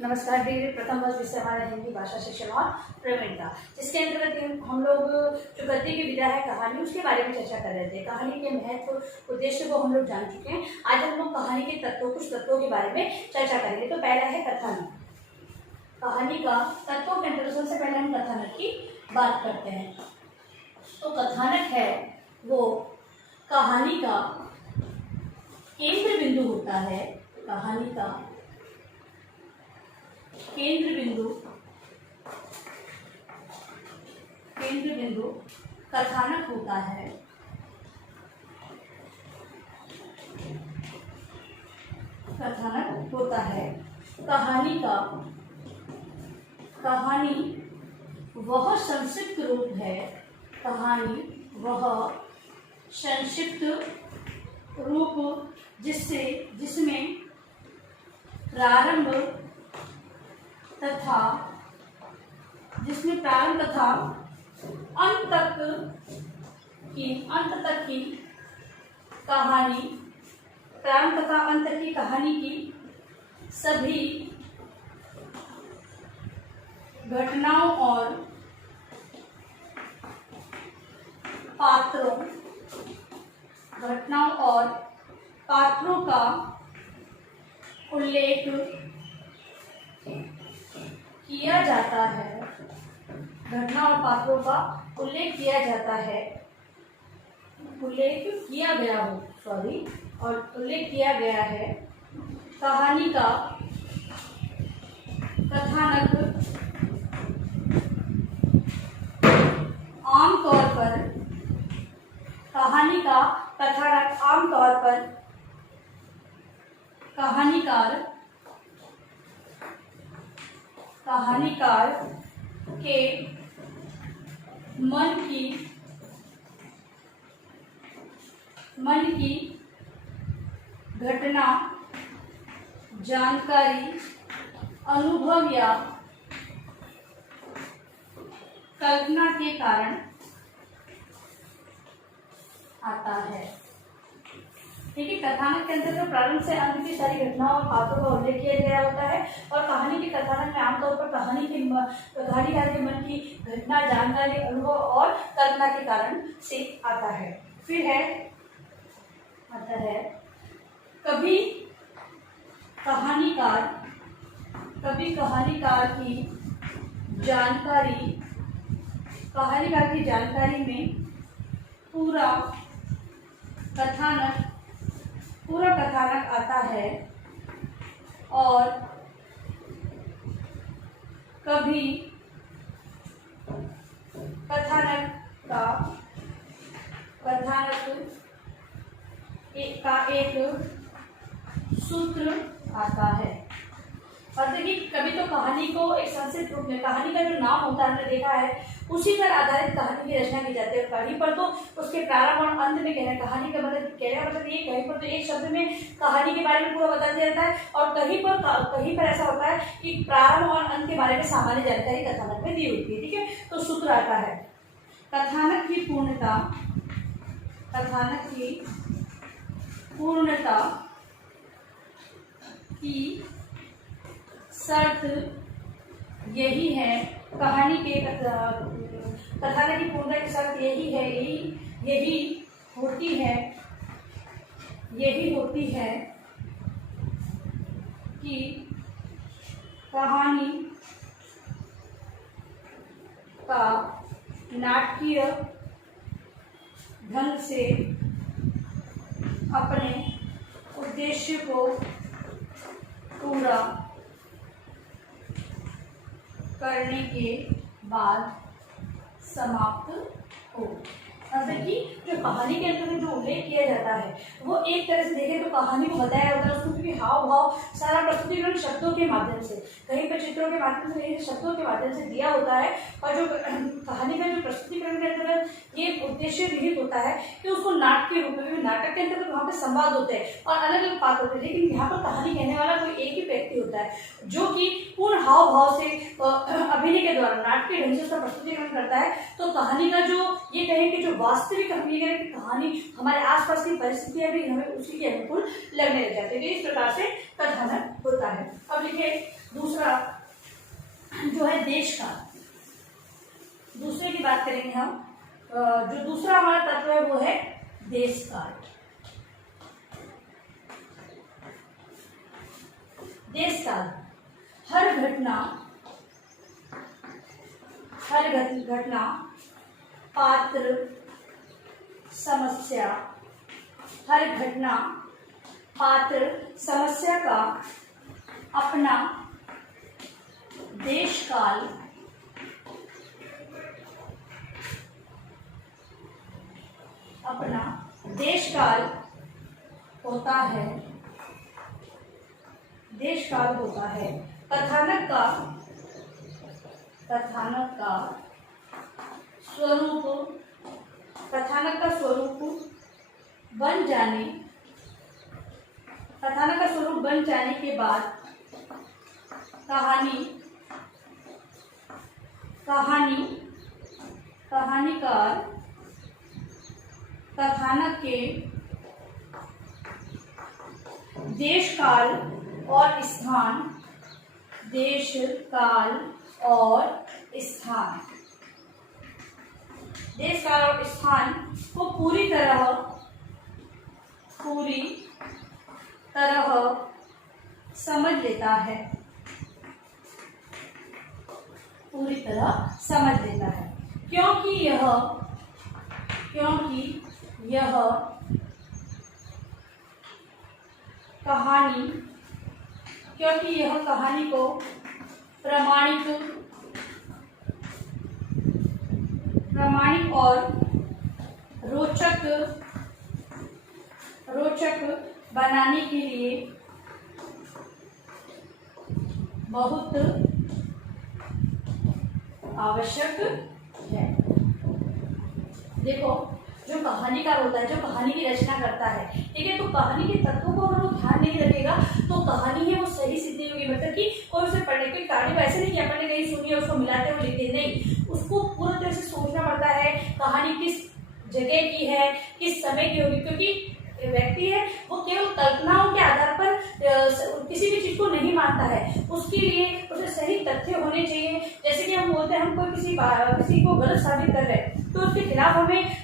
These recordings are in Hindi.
नमस्कार डिग्री प्रथम वर्ष विषय हमारा हिंदी भाषा शिक्षण और प्रवीणता, जिसके अंतर्गत हम लोग जो गद्य की विधा है कहानी, उसके बारे में चर्चा कर रहे थे। कहानी के महत्व उद्देश्य को हम लोग जान चुके हैं। आज हम लोग कहानी के तत्वों, कुछ तत्वों के बारे में चर्चा करेंगे। तो पहला है कथानक। कहानी का तत्वों के अंतर्गत सबसे पहले हम कथानक की बात करते हैं। तो कथानक है वो कहानी का केंद्र बिंदु होता है। कहानी का केंद्र बिंदु कथानक होता है। कथानक होता है। कहानी वह संक्षिप्त रूप है। कहानी वह संक्षिप्त रूप जिसमें प्रारंभ तथा अंत तक की कहानी, प्रारंभ तथा अंत तक की कहानी की सभी घटनाओं और पात्रों का उल्लेख किया जाता है। घटना और पात्रों का उल्लेख किया जाता है। उल्लेख किया गया है। कहानी का कथानक आमतौर पर कहानीकार के मन की घटना, जानकारी, अनुभव या कल्पना के कारण आता है। ठीक है। कथानक के अंदर जो प्रारंभ से अंत की सारी घटनाओं और पात्रों का उल्लेख किया गया होता है, और कहानी के कथानक में आमतौर पर कहानीकार के मन की घटना, जानकारी, अनुभव और कल्पना के कारण से आता है। फिर आता है कभी कहानीकार की जानकारी में पूरा कथानक आता है, और कभी कथानक का एक सूत्र आता है। और देखिए, कभी तो कहानी को एक संक्षिप्त रूप में, कहानी का जो नाम होता है हमने देखा है, उसी पर आधारित कहानी की रचना की जाती है। कहीं पर तो उसके प्रारंभ और अंत में कहना है, कहानी का मतलब ये, कहीं पर तो एक शब्द में कहानी के बारे में पूरा बता दिया जाता है, और कहीं पर ऐसा होता है कि प्रारंभ और अंत के बारे में सामान्य जानकारी कथानक में दी होती है। ठीक है। तो सूत्र आता है कथानक की पूर्णता की शर्त यही है। कथानक की पूर्णता की शर्त यही होती है कि कहानी का नाटकीय ढंग से अपने उद्देश्य को पूरा करने के बाद समाप्त हो। अब कि जो कहानी के अंदर जो उल्लेख किया जाता है, वो एक तरह से देखें तो कहानी को बताया होता है, उसको भी हाव भाव सारा प्रस्तुतिकरण शब्दों के माध्यम से, कहीं पर चित्रों के माध्यम से, कहीं शब्दों के माध्यम से दिया होता है। और जो कहानी का जो प्रस्तुतिकरण के अंतर्गत ये उद्देश्य निहित होता है कि उसको नाटक के रूप में, नाटक के अंतर्गत वहाँ पे संवाद होते हैं और अलग अलग पात्र होते हैं, लेकिन यहाँ पर कहानी कहने वाला कोई एक ही व्यक्ति होता है, जो कि पूर्ण हाव भाव से अभिनय के द्वारा नाटकीय ढंग से उसका प्रस्तुतिकरण करता है। तो कहानी का जो ये कहें कि जो वास्तविक हकीकत की कहानी, हमारे आसपास की परिस्थितियां भी हमें उसी के अनुकूल लगने लग जाती है। तो इस प्रकार से कथानक होता है। अब लिखिए दूसरा जो है देश काल, दूसरे की बात करेंगे हम। जो दूसरा हमारा तत्व है वो है देश काल। देश काल हर घटना पात्र समस्या, हर घटना पात्र समस्या का अपना देश काल होता है। देश काल होता है। कथानक का स्वरूप बन जाने के बाद कहानीकार कथानक के देश काल और स्थान को पूरी तरह समझ लेता है। क्योंकि यह कहानी को प्रामाणिक और रोचक बनाने के लिए बहुत आवश्यक है। देखो, जो कहानीकार होता है, जो कहानी की रचना करता है, ठीक है, तो कहानी के तत्वों को अगर वो ध्यान नहीं रखेगा तो कहानी है वो सही सिद्ध नहीं होगी। मतलब कि कोई उसे पढ़ने की कहानी वैसे नहीं कि अपन ने कहीं सुनी है उसको मिलाते हुए लिखते, नहीं, उसको पूरी तरह से सोचना पड़ता है कहानी किस जगह की है, किस समय की होगी, क्योंकि व्यक्ति है वो केवल कल्पनाओं के आधार पर किसी भी चीज को नहीं मानता है। उसके लिए उसे सही तथ्य होने चाहिए। जैसे कि हम बोलते हैं हम कोई किसी को गलत साबित कर रहे हैं तो उसके खिलाफ हमें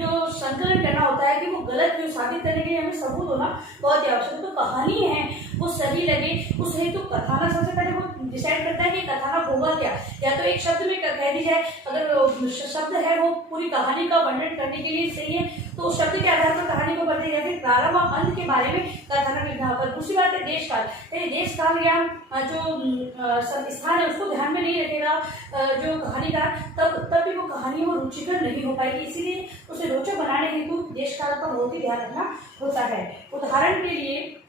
जो संकलन करना होता है कि वो गलत क्यों, साबित करने के लिए हमें सबूत होना बहुत ही आवश्यक है। तो कहानी है वो सही लगे, उस हेतु कथानक सबसे पहले वो डिसाइड करता है कि कथानक होगा क्या। या तो एक शब्द में कह दी जाए, अगर शब्द है वो पूरी कहानी का वर्णन करने के लिए सही है तो उस शब्द के आधार पर कहानी को बढ़ती है, फिर प्रारंभ और अंत के बारे में कथानक लिखना होगा। दूसरी बात है देश काल। देश काल या जो स्थान है उसको ध्यान में नहीं रखेगा जो कहानीकार, तब भी वो कहानी वो रुचिकर नहीं हो पाएगी। इसीलिए उसे रोचक बनाने हेतु देश काल का बहुत ही ध्यान रखना होता है। उदाहरण के लिए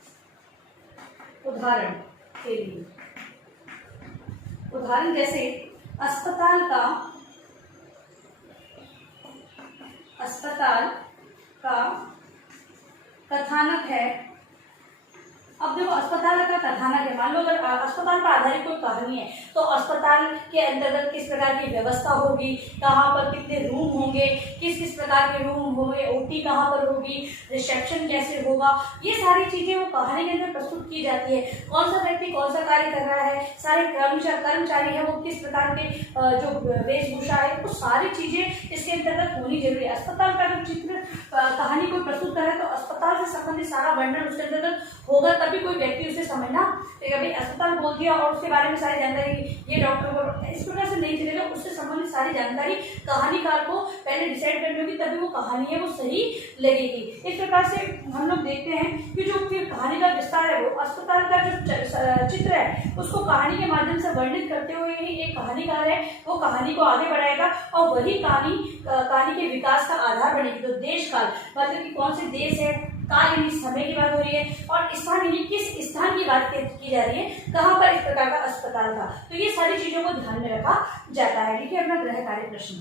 जैसे अस्पताल का कथानक है। अब देखो, अस्पताल का कथानक है, मान लो अगर अस्पताल पर आधारित कोई कहानी है तो अस्पताल के अंतर्गत किस प्रकार की व्यवस्था होगी, कहाँ पर कितने रूम होंगे, किस प्रकार के रूम होंगे, ओटी कहाँ पर होगी, रिसेप्शन कैसे होगा, ये सारी चीजें वो कहानी के अंदर प्रस्तुत की जाती है। कौन सा व्यक्ति कौन सा कार्य कर रहा है, सारे कर्मचारी है वो किस प्रकार के जो वेशभूषा है, वो सारी चीजें इसके अंतर्गत होनी जरूरी है। अस्पताल का जो चित्र कहानी को प्रस्तुत कर रहा है तो अस्पताल से संबंधित सारा वर्णन उसके अंतर्गत होगा, तभी कोई व्यक्ति उसे समझना। भाई अस्पताल बोल दिया और उसके बारे में सारी जानकारी, ये डॉक्टर को, इस प्रकार से नहीं चलेगा। उससे संबंधित सारी जानकारी कहानीकार को पहले डिसाइड करनी होगी, तभी वो कहानी है वो सही लगेगी। इस प्रकार से हम लोग देखते हैं कि जो कहानी का विस्तार है वो अस्पताल का जो चित्र है उसको कहानी के माध्यम से वर्णित करते हुए ही एक कहानीकार है वो कहानी को आगे बढ़ाएगा और वही कहानी के विकास का आधार बनेगी। तो देश काल मतलब कि कौन से देश है, काल यानी समय की बात हो रही है, और स्थान यानी किस स्थान की बात की जा रही है, कहाँ पर इस प्रकार का अस्पताल था। तो ये सारी चीजों को ध्यान में रखा जाता है। देखिए अपना गृह कार्य प्रश्न,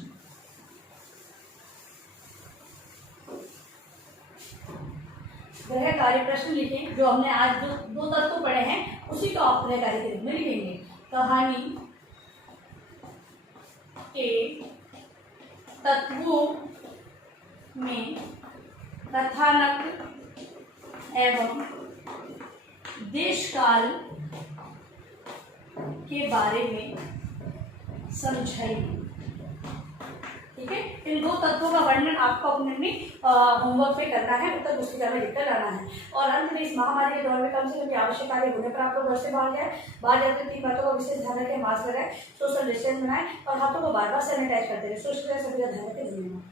गृह कार्य प्रश्न लिखें। जो हमने आज दो तत्व पढ़े हैं उसी को आप गृह कार्य के रूप में लिखेंगे। कहानी के तत्वों में कथानक एवं देश काल के बारे में समझाइए। ठीक है, इन दो तत्वों का वर्णन आपको अपने होमवर्क में करना है, उत्तर पुस्तिका में लिखकर लाना है। और अंत में इस महामारी के दौर में कम से कम आवश्यक कार्य होने पर आप लोग घर से बाहर जाते 3 बातों का विशेष ध्यान रखें, मास्क लगाएं, सोशल डिस्टेंस बनाएं और हाथों को बार बार सैनिटाइज करते रहे। सोशल सभी का ध्यान रखें। धन्यवाद।